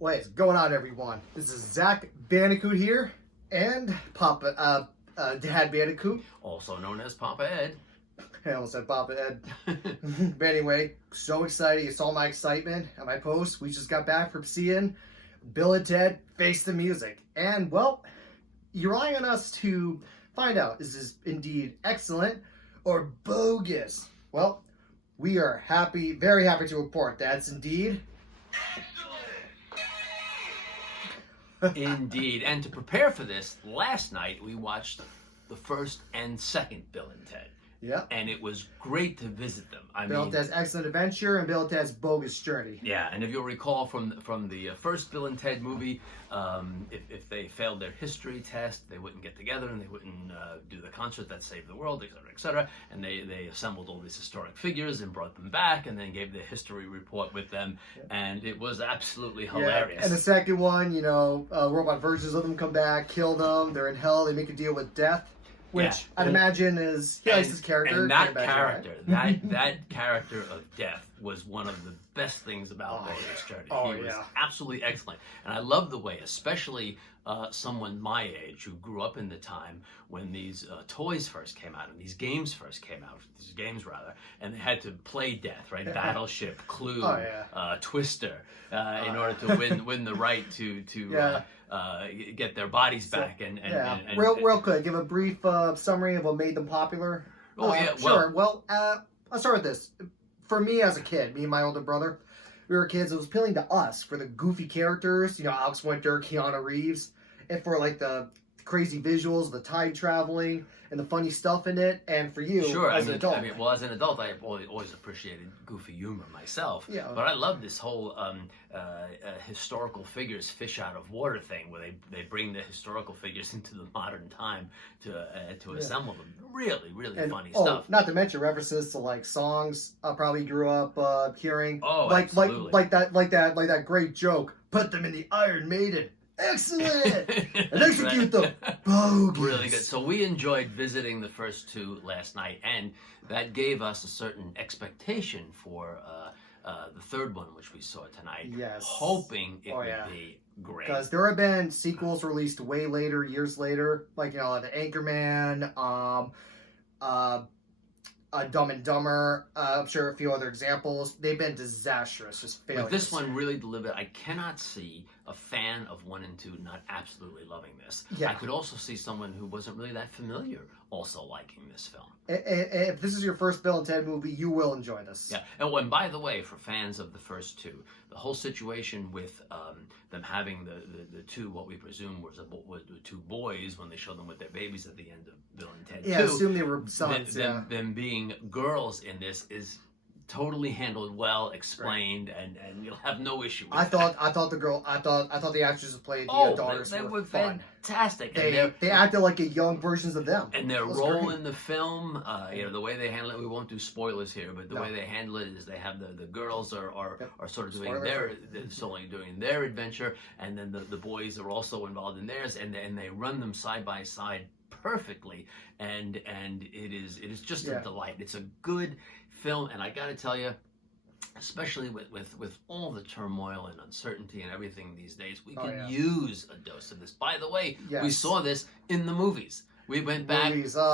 What is going on, everyone? This is ZacBandicoot here, and Dad Bandicoot, also known as Papa Ed. I almost said Papa Ed. But anyway, so excited. You saw my excitement at my post. We just got back from seeing Bill and Ted Face the Music. And, well, you're relying on us to find out, is this indeed excellent or bogus? Well, we are happy, very happy to report that's indeed Indeed. And to prepare for this, last night we watched the first and second Bill and Ted. Yeah. And it was great to visit them. Bill and Ted's Excellent Adventure and Bill and Ted's Bogus Journey. Yeah, and if you'll recall from the first Bill and Ted movie, if they failed their history test, they wouldn't get together and they wouldn't do the concert that saved the world, etc., etc. And they assembled all these historic figures and brought them back and then gave the history report with them. Yeah. And it was absolutely hilarious. Yeah. And the second one, robot versions of them come back, kill them, they're in hell, they make a deal with death. Which I'd imagine is he likes his character. And that character, that character of Death was one of the best things about Bogus Journey. He was absolutely excellent, and I love the way, especially someone my age who grew up in the time when these toys first came out and these games first came out. These games rather, and they had to play Death, right? Battleship, Clue, Twister, in order to win the right to get their bodies back. And real quick, give a brief summary of what made them popular. Sure. Well, I'll start with this. For me as a kid, me and my older brother, we were kids. It was appealing to us for the goofy characters, Alex Winter, Keanu Reeves, and for like the crazy visuals, the time traveling, and the funny stuff in it. And for you, as an adult, as an adult, I always appreciated goofy humor myself. Yeah. But I love this whole historical figures fish out of water thing, where they bring the historical figures into the modern time to assemble them. Really, really funny stuff. Not to mention references to like songs I probably grew up hearing. Absolutely. Like that great joke. Put them in the Iron Maiden. Excellent! And execute them. Bogus. Really good. So we enjoyed visiting the first two last night, and that gave us a certain expectation for the third one, which we saw tonight. Yes. Hoping it would be great. Because there have been sequels released way later, years later, like the Anchorman, Dumb and Dumber, I'm sure a few other examples. They've been disastrous, just failures. But this one really delivered. I cannot see a fan of 1 and 2 not absolutely loving this. Yeah. I could also see someone who wasn't really that familiar also liking this film. If this is your first Bill and Ted movie, you will enjoy this. Yeah, and by the way, for fans of the first two, the whole situation with them having the two, what we presume was the two boys when they showed them with their babies at the end of Bill and Ted 2. Yeah, assume they were sons. Them being girls in this is totally handled well, explained, and you'll have no issue with that. I thought the actors who played the daughters were fun. Fantastic. They acted like young versions of them. And their role in the film, the way they handle it, we won't do spoilers here, but the way they handle it is they have the girls are sort of doing their adventure, and then the boys are also involved in theirs, and they run them side by side perfectly, and it is just a delight. It's a good film, and I got to tell you, especially with all the turmoil and uncertainty and everything these days, we can use a dose of this. By the way, we saw this in the movies. We went back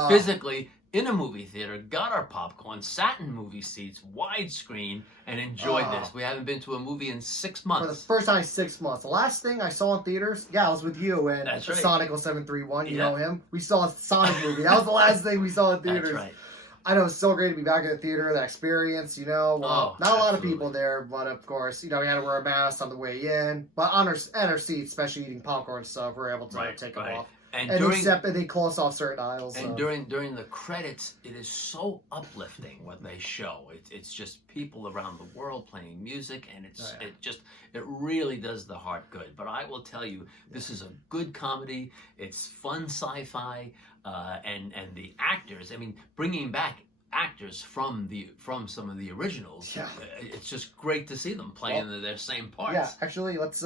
physically in a movie theater, got our popcorn, sat in movie seats, widescreen, and enjoyed this. We haven't been to a movie in 6 months. For the first time in 6 months. The last thing I saw in theaters, I was with you and Sonic 0731, you know him. We saw a Sonic movie. That was the last thing we saw in theaters. That's right. I know it's so great to be back in the theater, that experience, not a lot of people there, but of course, we had to wear a mask on the way in. But at our seats, especially eating popcorn and stuff, we're able to take them off. And they close off certain aisles. And during the credits, it is so uplifting what they show. It's just people around the world playing music, and it really does the heart good. But I will tell you, this is a good comedy. It's fun sci-fi, and the actors. I mean, bringing back actors from some of the originals. It's just great to see them playing their same parts. Yeah, actually, let's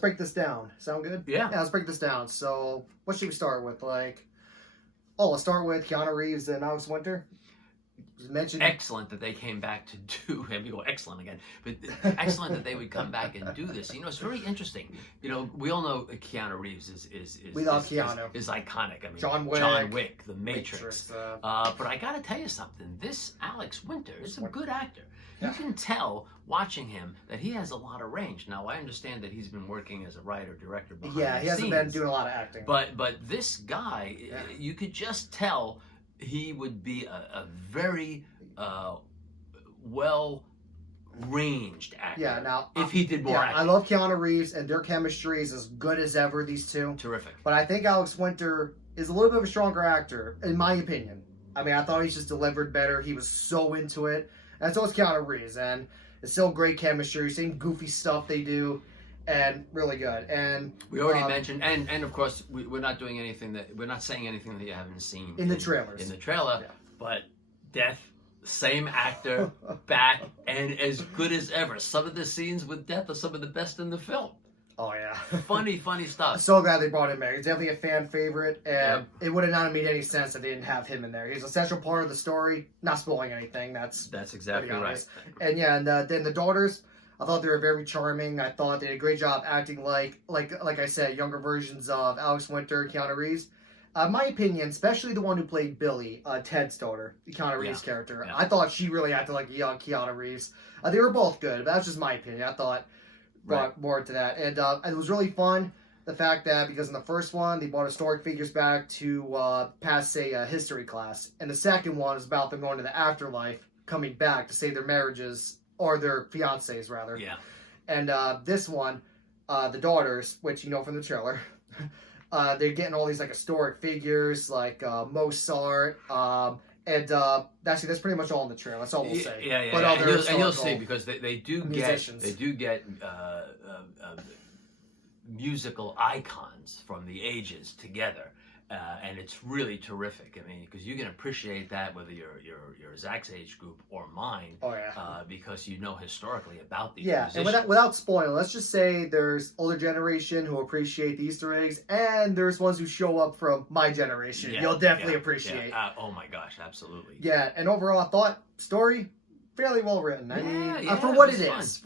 break this down. Sound good? Yeah, let's break this down. So, what should we start with? Let's start with Keanu Reeves and Alex Winter. mentioned. Excellent that they came back to do. And we go excellent again, but excellent that they would come back and do this. You know, it's very interesting. You know, we all know Keanu Reeves we love Keanu. Is iconic. I mean, John Wick, The Matrix. But I got to tell you something. This Alex Winter is a good actor. You can tell watching him that he has a lot of range. Now I understand that he's been working as a writer director behind the he hasn't been doing a lot of acting. But this guy, you could just tell he would be a very well ranged actor. Yeah, now if he did more acting. I love Keanu Reeves, and their chemistry is as good as ever, these two. Terrific. But I think Alex Winter is a little bit of a stronger actor, in my opinion. I mean, I thought he just delivered better. He was so into it. And so is Keanu Reeves, and it's still great chemistry, same goofy stuff they do, and really good. And we already mentioned, and of course, we're not doing anything we're not saying anything that you haven't seen in the trailers. In the trailer, but Death, same actor, back, and as good as ever. Some of the scenes with Death are some of the best in the film. Oh, yeah. funny stuff. I'm so glad they brought him back. It's definitely a fan favorite, and it would have not made any sense if they didn't have him in there. He's a central part of the story. Not spoiling anything. That's exactly right. And then the daughters, I thought they were very charming. I thought they did a great job acting like I said, younger versions of Alex Winter, Keanu Reeves. My opinion, especially the one who played Billy, Ted's daughter, Keanu Reeves' character. I thought she really acted like a young Keanu Reeves. They were both good, but that's just my opinion. I thought brought more to that. And it was really fun, the fact that because in the first one, they brought historic figures back to pass a history class. And the second one is about them going to the afterlife, coming back to save their marriages, or their fiancés, rather. Yeah. And this one, the daughters, which you know from the trailer, they're getting all these like historic figures, like Mozart, and actually, that's pretty much all in the trailer. That's all we'll say. Yeah. But and you'll see, because they do get musical icons from the ages together, and it's really terrific. I mean, because you can appreciate that whether you're Zach's age group or mine. Oh yeah. Because you know historically about these. Yeah, musicians. and without spoiling, let's just say there's older generation who appreciate the Easter eggs, and there's ones who show up from my generation. You'll definitely appreciate. Yeah. Oh my gosh, absolutely. Yeah, and overall, I thought story fairly well written. I mean, for what it is.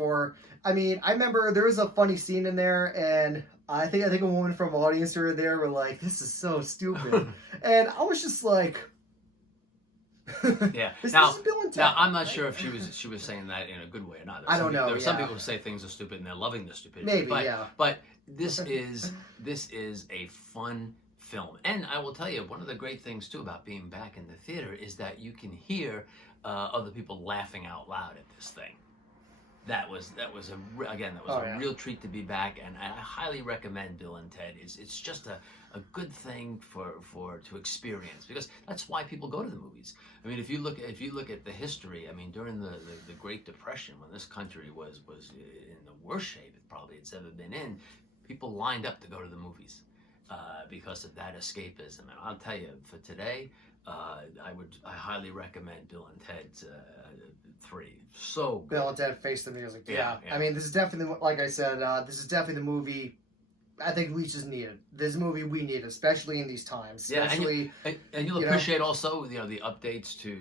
I remember there was a funny scene in there, and I think a woman from the audience who were there were like, "This is so stupid," and I was just like. Yeah. This now, is Bill and Ted, now I'm not sure if she was saying that in a good way or not. I don't know. There are some people who say things are stupid and they're loving the stupidity. Maybe, But this is a fun film, and I will tell you, one of the great things too about being back in the theater is that you can hear other people laughing out loud at this thing. That was a real treat to be back, and I highly recommend Bill and Ted. It's just a good thing to experience, because that's why people go to the movies. I mean, if you look at the history, I mean, during the Great Depression, when this country was in the worst shape probably it's ever been in, people lined up to go to the movies because of that escapism. And I'll tell you, for today, I highly recommend Bill and Ted 3. So good. Bill and Ted Face the Music. Yeah. I mean, this is definitely, like I said, this is definitely the movie I think we just need it. This movie we need, especially in these times. Especially, and you'll appreciate also the updates to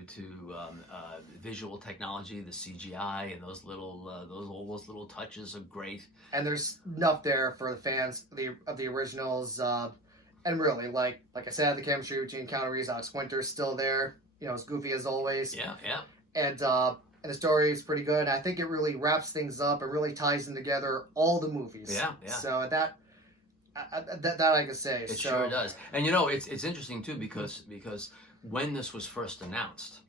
visual technology, the CGI, and those little touches are great. And there's enough there for the fans of the originals, and really, like I said, the chemistry between Keanu Reeves and Alex Winter is still there. As goofy as always. Yeah. And the story is pretty good. I think it really wraps things up. It really ties them together, all the movies. Yeah. So that I can say. It sure does. And it's interesting too, because when this was first announced,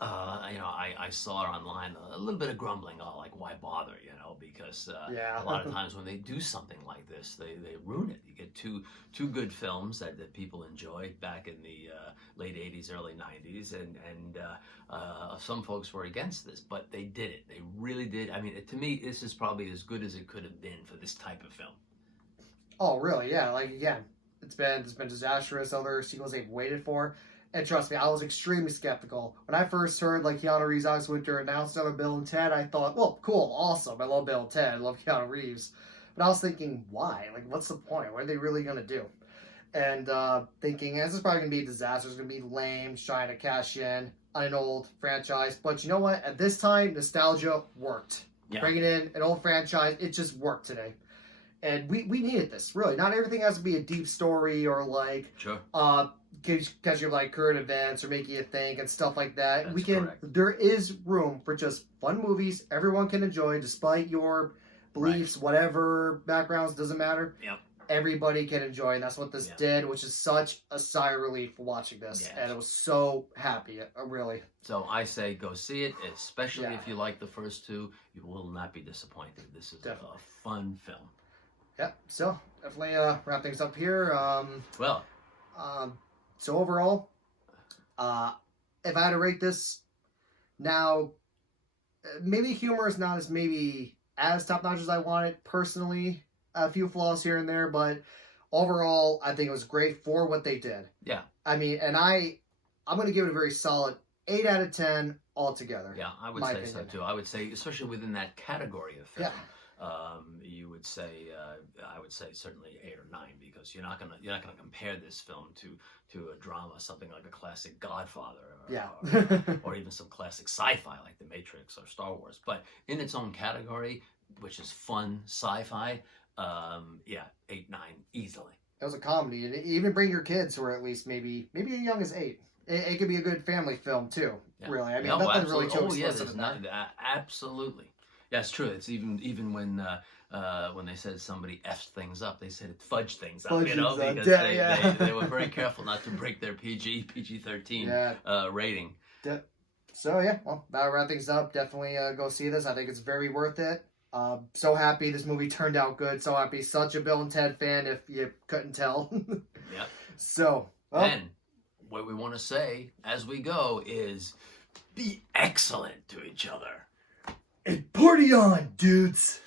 I saw it online, a little bit of grumbling, like, why bother, because a lot of times when they do something like this, they ruin it. You get two good films that people enjoyed back in the late 80s, early 90s, and some folks were against this, but they did it. They really did. I mean, to me, this is probably as good as it could have been for this type of film. Oh, really? Yeah. Like, again, it's been disastrous. Other sequels they've waited for. And trust me, I was extremely skeptical. When I first heard, Keanu Reeves, Alex Winter announced another Bill and Ted, I thought, well, cool, awesome. I love Bill and Ted. I love Keanu Reeves. But I was thinking, why? What's the point? What are they really going to do? And thinking, this is probably going to be a disaster. It's going to be lame, trying to cash in. on an old franchise. But you know what? At this time, nostalgia worked. Yeah. Bringing in an old franchise, it just worked today. And we needed this, really. Not everything has to be a deep story or like Sure. Catch your like current events or making you think and stuff like that. That's we can. correct. There is room for just fun movies everyone can enjoy, despite your beliefs, whatever backgrounds, doesn't matter. Yep. Everybody can enjoy, and that's what this did, which is such a sigh of relief for watching this. And I was so happy, really. So I say go see it, especially if you like the first two. You will not be disappointed. This is a fun film. Yep. So definitely wrap things up here. So overall, if I had to rate this now, maybe humor is not as top notch as I wanted personally. A few flaws here and there, but overall, I think it was great for what they did. Yeah. I mean, and I'm going to give it a very solid 8 out of 10 altogether. Yeah, I would say so too. I would say, especially within that category of film. You would say, I would say certainly 8 or 9, because you're not gonna compare this film to a drama, something like a classic Godfather, or even some classic sci-fi like The Matrix or Star Wars. But in its own category, which is fun sci-fi, 8, 9 easily. It was a comedy, and even bring your kids who are at least maybe as young as 8. It could be a good family film too. Yeah. Really, I mean, nothing really too explicit in that. Absolutely. Yeah, it's true. It's even when they said somebody effed things up, they said it fudged things up, because they were very careful not to break their PG-13 rating. So yeah, well, that'll wrap things up. Definitely go see this. I think it's very worth it. So happy this movie turned out good. So happy. Such a Bill and Ted fan, if you couldn't tell. Yep. So. And what we want to say as we go is be excellent to each other. And party on, dudes!